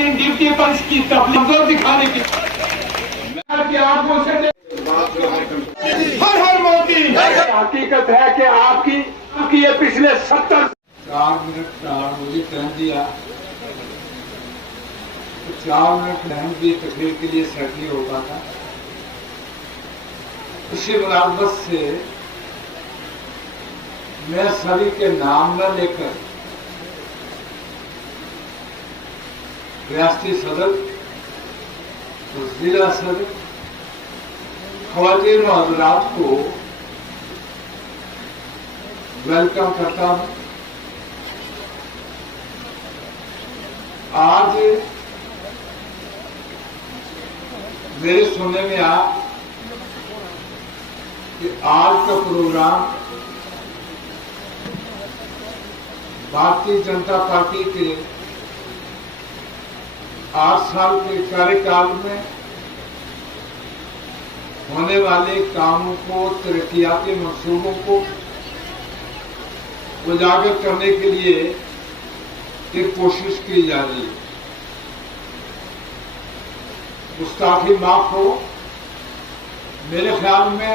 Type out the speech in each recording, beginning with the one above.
Mujahideen duty पर इसकी तब्लीग दिखाने की आंखों से हर हर मोदी। हकीकत है कि आपकी ये पिछले 4 मिनट मुझे टाइम दिया, तो 4 मिनट टाइम भी तकरीर के लिए सेट नहीं हो पाता। इसी मुनासबत से मैं सभी के नाम न लेकर रियासती सदर और जिला सदर ख्वातीन और हज़रात को वेलकम करता हूं। आज मेरे सुनने में आया कि आज का प्रोग्राम भारतीय जनता पार्टी के 8 साल के कार्यकाल में होने वाले कामों को, तरक्कियाती मंसूबों को उजागर करने के लिए एक कोशिश की जा रही है। गुस्ताखी माफ हो, मेरे ख्याल में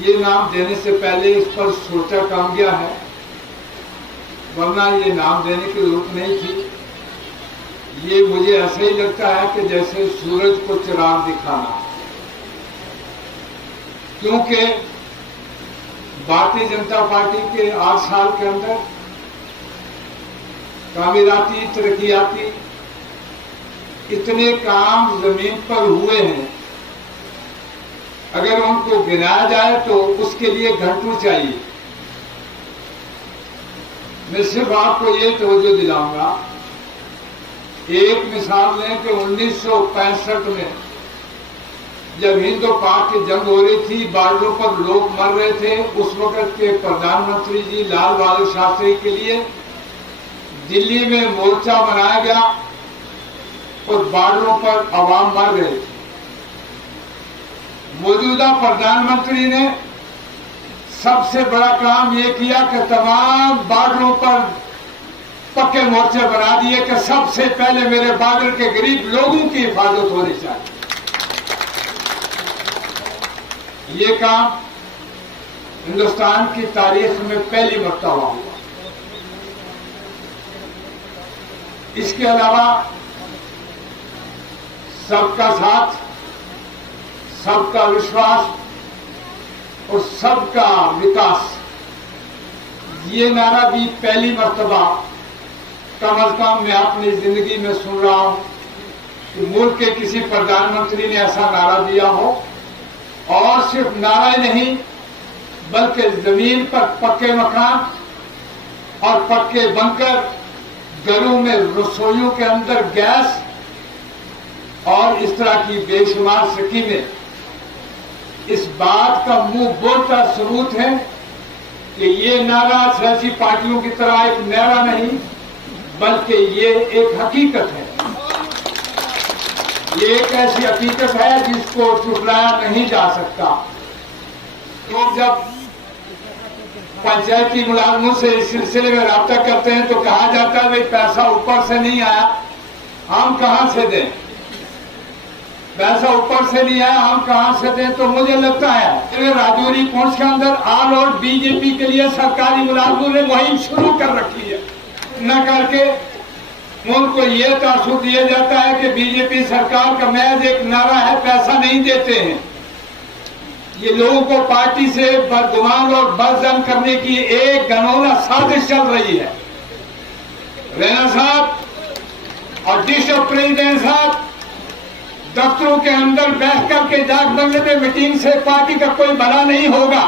ये नाम देने से पहले इस पर सोचा काम गया है, वरना ये नाम देने की जरूरत नहीं थी। ये मुझे ऐसा ही लगता है कि जैसे सूरज को चिराग दिखाना, क्योंकि भारतीय जनता पार्टी के 8 साल के अंदर तामीराती, तरक्कियाती इतने काम जमीन पर हुए हैं, अगर उनको गिनाया जाए तो उसके लिए घंटों चाहिए। मैं सिर्फ आपको ये तवज्जो दिलाऊंगा, एक मिसाल लें कि 1965 में जब हिंद और पाक की जंग हो रही थी, बॉर्डरों पर लोग मर रहे थे, उस वक्त के प्रधानमंत्री जी लाल बहादुर शास्त्री के लिए दिल्ली में मोर्चा बनाया गया और बॉर्डरों पर आवाम मर रहे थे। मौजूदा प्रधानमंत्री ने सबसे बड़ा काम ये किया कि तमाम बॉर्डरों पर पक्के मोर्चे बना दिए कि सबसे पहले मेरे बॉर्डर के गरीब लोगों की हिफाजत होनी चाहिए। ये काम हिंदुस्तान की तारीख में पहली मर्तबा हुआ। इसके अलावा सबका साथ, सबका विश्वास और सबका विकास, ये नारा भी पहली मर्तबा कम अज कम मैं अपनी जिंदगी में सुन रहा हूं कि मुल्क के किसी प्रधानमंत्री ने ऐसा नारा दिया हो। और सिर्फ नारा ही नहीं, बल्कि जमीन पर पक्के मकान और पक्के बंकर, घरों में रसोइयों के अंदर गैस और इस तरह की बेशुमार स्कीमें इस बात का मुंह बोलता सबूत है कि ये नारा सियासी पार्टियों की तरह एक नारा नहीं, बल्कि ये एक हकीकत है। ये एक ऐसी हकीकत है जिसको छुपलाया नहीं जा सकता। तो जब पंचायती मुलाजमों से इस सिलसिले में राब्ता करते हैं तो कहा जाता है भाई पैसा ऊपर से नहीं आया, हम कहां से दें? पैसा ऊपर से नहीं आया, हम कहां से दें? तो मुझे लगता है राजौरी पहुंच के अंदर ऑल आउट बीजेपी के लिए सरकारी मुलाजमों ने मुहिम शुरू कर रखी है। न करके उनको ये तासुर दिया जाता है कि बीजेपी सरकार का महज एक नारा है, पैसा नहीं देते हैं। ये लोगों को पार्टी से बदगुमान और बदजन करने की एक घनौना साजिश चल रही है। रैना साहब और डिस्ट्रिक्ट प्रेसिडेंट साहब दफ्तरों के अंदर बैठ करके डाक बंगले में मीटिंग से पार्टी का कोई भला नहीं होगा,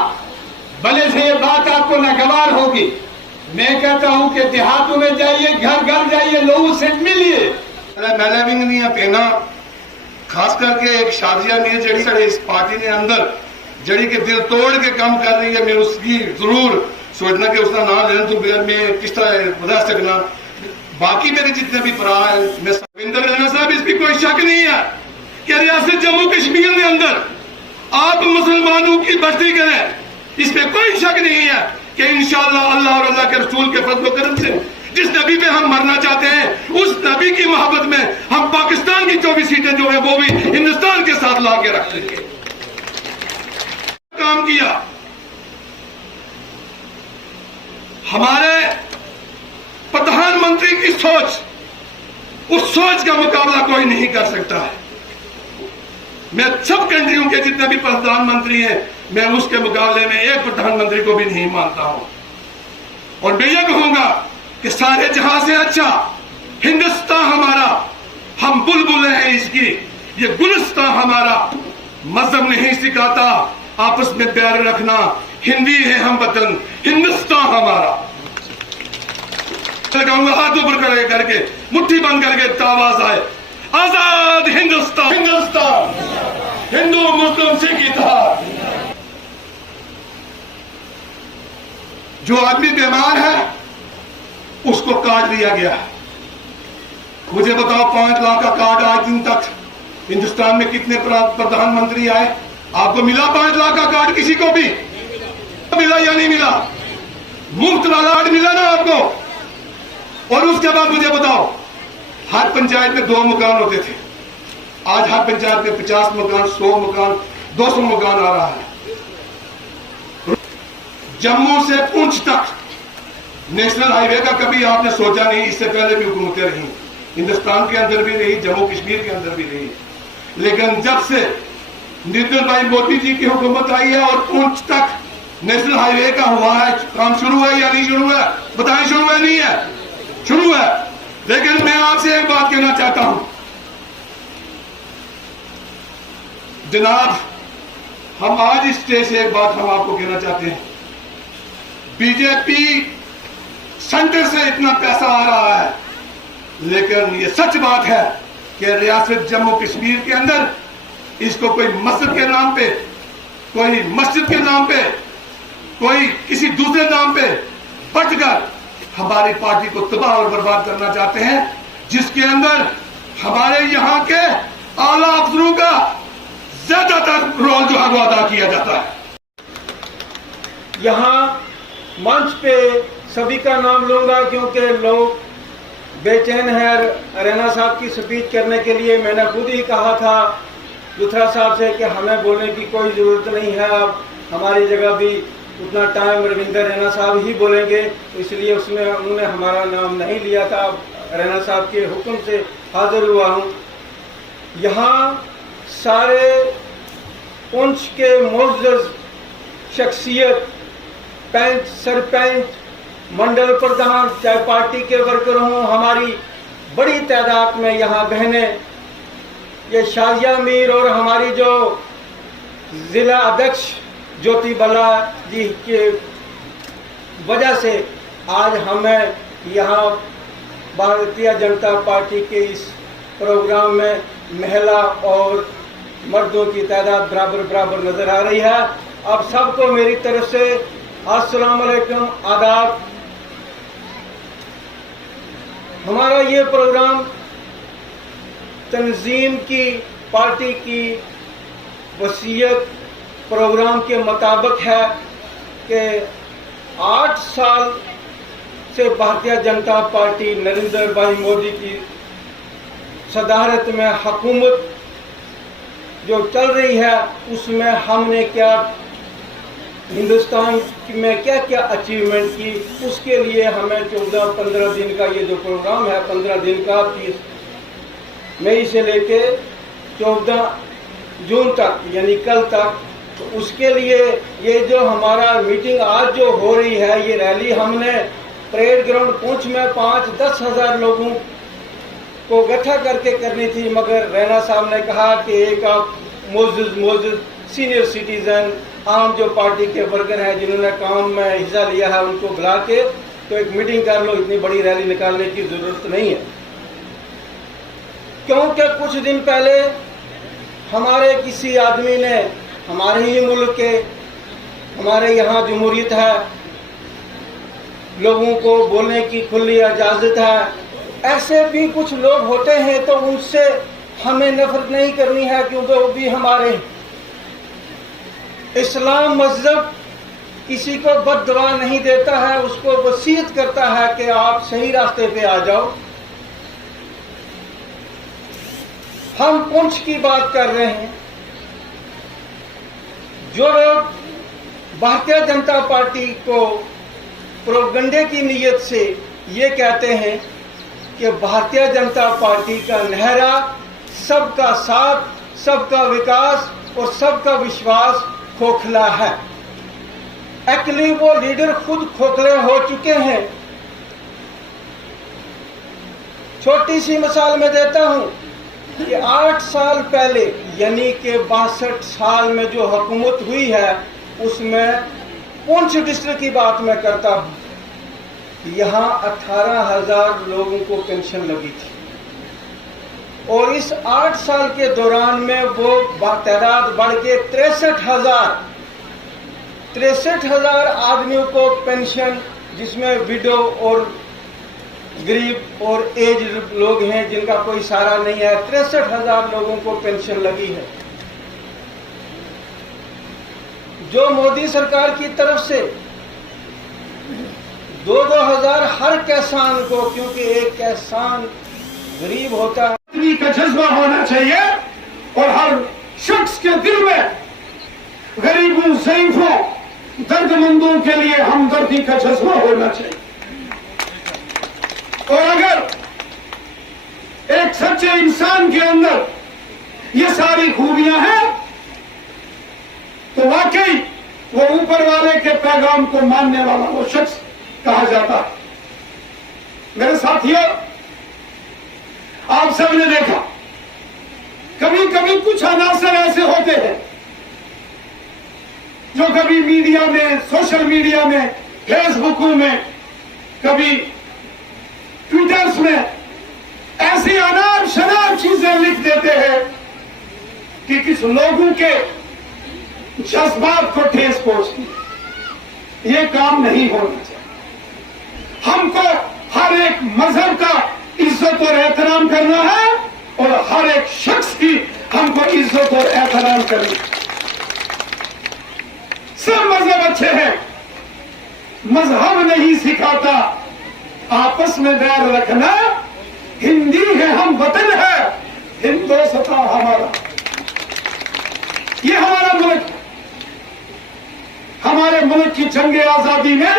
भले से ये बात आपको नागवार होगी। मैं कहता हूं कि देहातों में जाइए, घर घर जाइए, लोगों से मिलिए। मैलेविंग नहीं पेना खास करके एक शादिया नहीं जड़ी साढ़े इस पार्टी ने अंदर जड़ी के दिल तोड़ के काम कर रही है। मैं उसकी जरूर सोचना कि उसका नाम लेने तो बगैर मैं किस तरह बता सकना। बाकी मेरे जितने भी भरा है, मैं सविंदर रैना साहब, इस पर कोई शक नहीं है कि रियासत जम्मू कश्मीर के अंदर आप मुसलमानों की भर्ती करें, इस पे कोई शक नहीं है। कि इंशाअल्लाह अल्लाह और अल्लाह के रसूल के फजल करम से जिस नबी पे हम मरना चाहते हैं उस नबी की मोहब्बत में हम पाकिस्तान की 24 सीटें जो है वो भी हिंदुस्तान के साथ ला के रख देंगे। काम किया, हमारे प्रधानमंत्री की सोच, उस सोच का मुकाबला कोई नहीं कर सकता है। मैं सब कंट्रियों के जितने भी प्रधानमंत्री हैं, मैं उसके मुकाबले में एक प्रधानमंत्री को भी नहीं मानता हूं। और मैं ये कहूंगा कि सारे जहां से अच्छा हिंदुस्तान हमारा, हम बुलबुल हैं इसकी, ये गुलिस्तान हमारा। मजहब नहीं सिखाता आपस में प्यार रखना, हिंदी है हम वतन, हिंदुस्तान हमारा। कहूंगा हाथ ऊपर खड़े करके, मुट्ठी बंद करके तो आवाज आए, आजाद हिंदुस्तान, हिंदुस्तान, हिंदू मुस्लिम सिख इत्तेहाद। जो आदमी बीमार है उसको कार्ड दिया गया। मुझे बताओ 5 लाख का कार्ड आज दिन तक हिंदुस्तान में कितने प्रधानमंत्री आए? आपको मिला 5 लाख का कार्ड? किसी को भी मिला या नहीं मिला? मुफ्त वाला कार्ड मिला ना आपको? और उसके बाद मुझे बताओ, हर पंचायत में 2 मकान होते थे, आज हर पंचायत में 50 मकान, 100 मकान, 200 मकान आ रहा है। जम्मू से पुंछ तक नेशनल हाईवे का कभी आपने सोचा नहीं? इससे पहले भी हुकूमतें रही, हिंदुस्तान के अंदर भी रही, जम्मू कश्मीर के अंदर भी रही, लेकिन जब से नरेंद्र भाई मोदी जी की हुकूमत आई है और पुंछ तक नेशनल हाईवे का हुआ है, काम शुरू है या नहीं शुरू है? बताएं, शुरू है नहीं है? शुरू है। लेकिन मैं आपसे एक बात कहना चाहता हूं जनाब, हम आज इस स्टेज से एक बात हम आपको कहना चाहते हैं, बीजेपी सेंटर से इतना पैसा आ रहा है, लेकिन ये सच बात है कि रियासत जम्मू कश्मीर के अंदर इसको कोई मस्जिद के नाम पे, कोई मस्जिद के नाम पे, कोई किसी दूसरे नाम पे बटकर हमारी पार्टी को तबाह और बर्बाद करना चाहते हैं, जिसके अंदर हमारे यहाँ के आला अफसरों का ज्यादातर रोल जो है वो अदा किया जाता है। यहाँ मंच पे सभी का नाम लूंगा क्योंकि लोग बेचैन है रैना साहब की स्पीच करने के लिए। मैंने खुद ही कहा था लुथरा साहब से कि हमें बोलने की कोई ज़रूरत नहीं है, अब हमारी जगह भी उतना टाइम रविंदर रैना साहब ही बोलेंगे, तो इसलिए उसमें उन्होंने हमारा नाम नहीं लिया था। रैना साहब के हुक्म से हाजिर हुआ हूँ। यहाँ सारे पुंछ के मुअज़्ज़ज़ शख्सियत, पंच, सरपंच, मंडल प्रधान, चाहे पार्टी के वर्कर हों, हमारी बड़ी तादाद में यहाँ बहनें, ये शाजिया मीर और हमारी जो जिला अध्यक्ष ज्योति बल्ला जी के वजह से आज हमें यहाँ भारतीय जनता पार्टी के इस प्रोग्राम में महिला और मर्दों की तादाद बराबर बराबर नजर आ रही है। अब सबको मेरी तरफ से अस्सलाम वालेकुम, आदाब। हमारा ये प्रोग्राम तंजीम की, पार्टी की वसीयत प्रोग्राम के मुताबिक है कि 8 साल से भारतीय जनता पार्टी नरेंद्र भाई मोदी की सदारत में हुकूमत जो चल रही है, उसमें हमने क्या हिंदुस्तान में क्या क्या अचीवमेंट की, उसके लिए हमें 14-15 दिन का ये जो प्रोग्राम है, 15 दिन का 30 मई से लेके 14 जून तक यानी कल तक, तो उसके लिए ये जो हमारा मीटिंग आज जो हो रही है, ये रैली हमने परेड ग्राउंड पुंछ में 5-10 हज़ार लोगों को इकट्ठा करके करनी थी, मगर रैना साहब ने कहा कि एक आप मोज़ सीनियर सिटीजन, आम जो पार्टी के वर्कर हैं जिन्होंने काम में हिस्सा लिया है, उनको बुला के तो एक मीटिंग कर लो, इतनी बड़ी रैली निकालने की जरूरत नहीं है। क्योंकि कुछ दिन पहले हमारे किसी आदमी ने, हमारे ही मुल्क के, हमारे यहाँ जमहूरियत है, लोगों को बोलने की खुली इजाज़त है, ऐसे भी कुछ लोग होते हैं तो उनसे हमें नफरत नहीं करनी है, क्योंकि वो भी हमारे इस्लाम मज़हब किसी को बद्दुआ नहीं देता है, उसको वसीयत करता है कि आप सही रास्ते पे आ जाओ। हम पुंछ की बात कर रहे हैं। जो लोग भारतीय जनता पार्टी को प्रोपगंडे की नीयत से ये कहते हैं कि भारतीय जनता पार्टी का नारा सबका साथ, सबका विकास और सबका विश्वास खोखला है, एक्चुअली वो लीडर खुद खोखले हो चुके हैं। छोटी सी मिसाल मैं देता हूं कि 8 साल पहले यानी कि 62 साल में जो हुकूमत हुई है उसमें पुंछ डिस्ट्रिक्ट की बात मैं करता हूं। यहाँ 18,000 लोगों को पेंशन लगी थी और इस 8 साल के दौरान में वो तादाद बढ़ के 63,000 आदमियों को पेंशन, जिसमें विडो और गरीब और एज लोग हैं जिनका कोई सहारा नहीं है, 63,000 लोगों को पेंशन लगी है। जो मोदी सरकार की तरफ से 2-2 हजार हर किसान को, क्योंकि एक किसान गरीब होता है, का जज्बा होना चाहिए और हर शख्स के दिल में गरीबों, ज़ईफ़ों, दर्दमंदों के लिए हमदर्दी का जज्बा होना चाहिए। और अगर एक सच्चे इंसान के अंदर ये सारी खूबियां हैं तो वाकई वो ऊपर वाले के पैगाम को मानने वाला वो शख्स कहा जाता है। मेरे साथियों, आप सबने देखा कभी कभी कुछ अनासर ऐसे होते हैं जो कभी मीडिया में, सोशल मीडिया में, फेसबुक में, कभी ट्विटर्स में ऐसी अनाप शनाप चीजें लिख देते हैं कि किस लोगों के जज्बात को ठेस पहुंचती। ये काम नहीं होना चाहिए। हमको हर एक मजहब का इज्जत और एहतराम करना है और हर एक शख्स की हमको इज्जत और एहतराम करनी है। सब मजहब अच्छे हैं, मजहब नहीं सिखाता आपस में बैर रखना। हिंदी है, हम वतन है, हिंदुस्तान हमारा, ये हमारा मुल्क। हमारे मुल्क की जंग आजादी में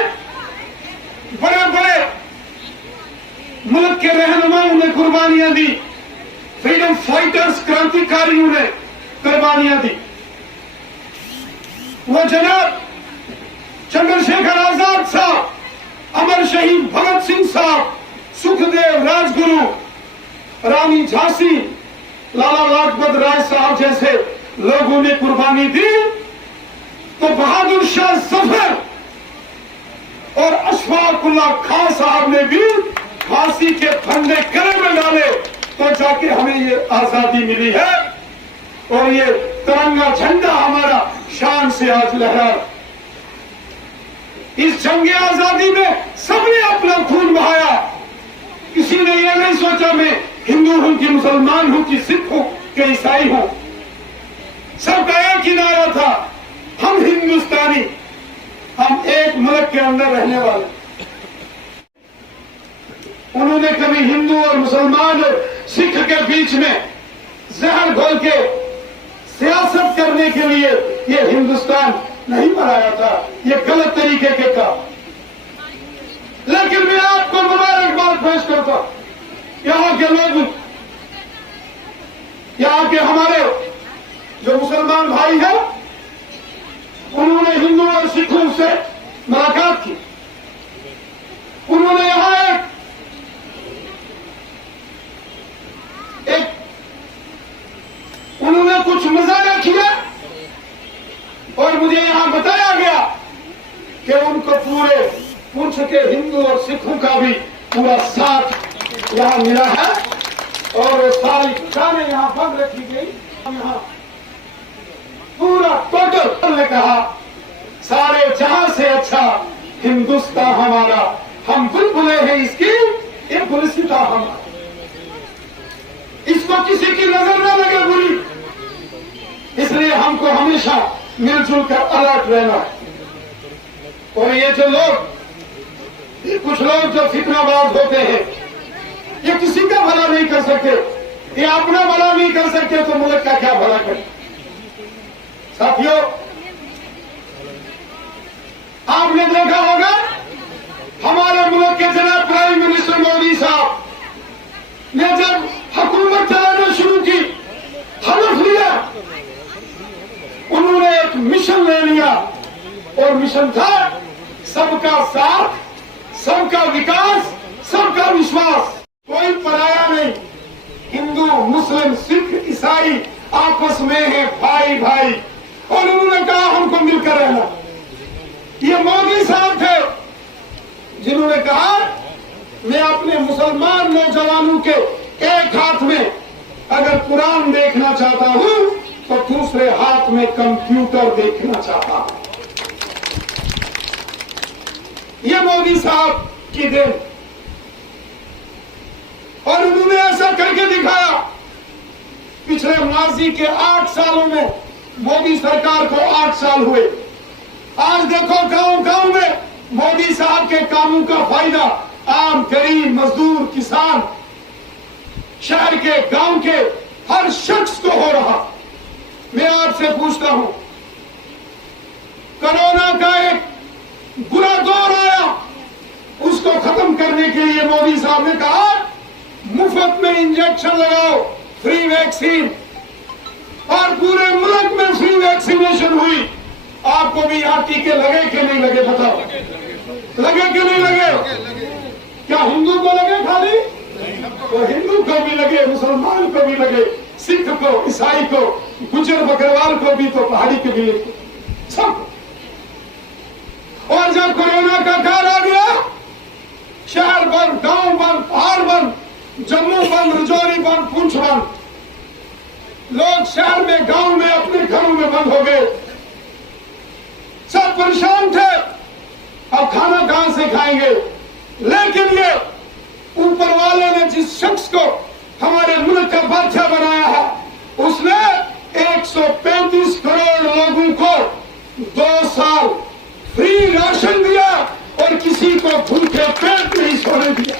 बड़े बड़े मुल्क के रहनुमाओं ने कुर्बानियां दी, फ्रीडम फाइटर्स, क्रांतिकारियों ने कुर्बानियां दी। वो जनाब चंद्रशेखर आजाद साहब, अमर शहीद भगत सिंह साहब, सुखदेव, राजगुरु, रानी झांसी, लाला लाजपत राय साहब जैसे लोगों ने कुर्बानी दी, तो बहादुर शाह जफर और अशफाकुल्लाह खान साहब ने भी फांसी के फंदे गले में डाले तो जाके हमें ये आजादी मिली है। और ये तिरंगा झंडा हमारा शान से आज लहरा। इस जंग आजादी में सबने अपना खून बहाया। किसी ने यह नहीं सोचा मैं हिंदू हूं कि मुसलमान हूं कि सिख हूं कि ईसाई हूं। सबका एक ही नारा था, हम हिंदुस्तानी, हम एक मुल्क के अंदर रहने वाले। उन्होंने कभी हिंदू और मुसलमान और सिख के बीच में जहर घोल के सियासत करने के लिए ये हिंदुस्तान नहीं बनाया था। ये गलत तरीके के काम। लेकिन मैं आपको मुबारकबाद पेश करता हूं। यहाँ के लोग, यहाँ के हमारे जो मुसलमान भाई हैं, उन्होंने हिंदू और सिखों से मुलाकात की। उन्होंने यहाँ उन्होंने कुछ मुजाहरा किया और मुझे यहां बताया गया कि उनको पूरे पुंछ के हिंदू और सिखों का भी पूरा साथ यहां मिला है और वो सारी दुकानें यहां बंद रखी गई। यहां पूरा टोटल ने कहा सारे जहां से अच्छा हिंदुस्तान हमारा, हम बुलबुलें हैं इसकी, ये गुलिस्तां हमारा। इसको किसी की नजर न लगे बुरी, इसलिए हमको हमेशा मिलजुल कर अलर्ट रहना है। और ये जो लोग, ये कुछ लोग जो फितनाबाज होते हैं, ये किसी का भला नहीं कर सकते, ये अपना भला नहीं कर सकते तो मुल्क का क्या भला करें। साथियों, आपने देखा होगा हमारे मुल्क के जनाब प्राइम मिनिस्टर मोदी साहब ने जब हुकूमत चलाना शुरू की, हलफ लिया, उन्होंने एक मिशन ले लिया और मिशन था सबका साथ, सबका विकास, सबका विश्वास। कोई पराया नहीं, हिंदू, मुस्लिम, सिख, ईसाई आपस में है भाई भाई। और उन्होंने कहा हमको मिलकर रहना। ये मोदी साहब थे जिन्होंने कहा मैं अपने मुसलमान नौजवानों के एक हाथ में अगर कुरान देखना चाहता हूं तो दूसरे हाथ में कंप्यूटर देखना चाहता हूं। ये मोदी साहब की देन, और उन्होंने ऐसा करके दिखाया। पिछले माजी के 8 सालों में मोदी सरकार को 8 साल हुए। आज देखो गांव गांव में मोदी साहब के कामों का फायदा आम गरीब, मजदूर, किसान, शहर के, गांव के हर शख्स को हो रहा। मैं आपसे पूछता हूं, कोरोना का एक बुरा दौर आया, उसको खत्म करने के लिए मोदी साहब ने कहा मुफ्त में इंजेक्शन लगाओ, फ्री वैक्सीन, और पूरे मुल्क में फ्री वैक्सीनेशन हुई। आपको भी यहां टीके लगे कि नहीं लगे बताओ? लगे कि नहीं लगे? क्या हिंदू को लगे खाली? तो हिंदू को भी लगे, मुसलमान को भी लगे, सिख को, ईसाई को, गुजर बकरवाल को भी, तो पहाड़ी के भी लगे, सब। और जब कोरोना का काल आ गया, शहर बंद, गांव बंद, पहाड़ बंद, जम्मू बंद, रजौरी बंद, पुंछ बंद। लोग शहर में, गांव में, अपने घरों में बंद हो गए। सब परेशान थे, अब खाना कहां से खाएंगे। लेकिन ये ऊपर वाले ने जिस शख्स को हमारे मुल्क का बादशाह बनाया है, उसने 135 करोड़ लोगों को 2 साल फ्री राशन दिया और किसी को भूखे पेट नहीं सोने दिया।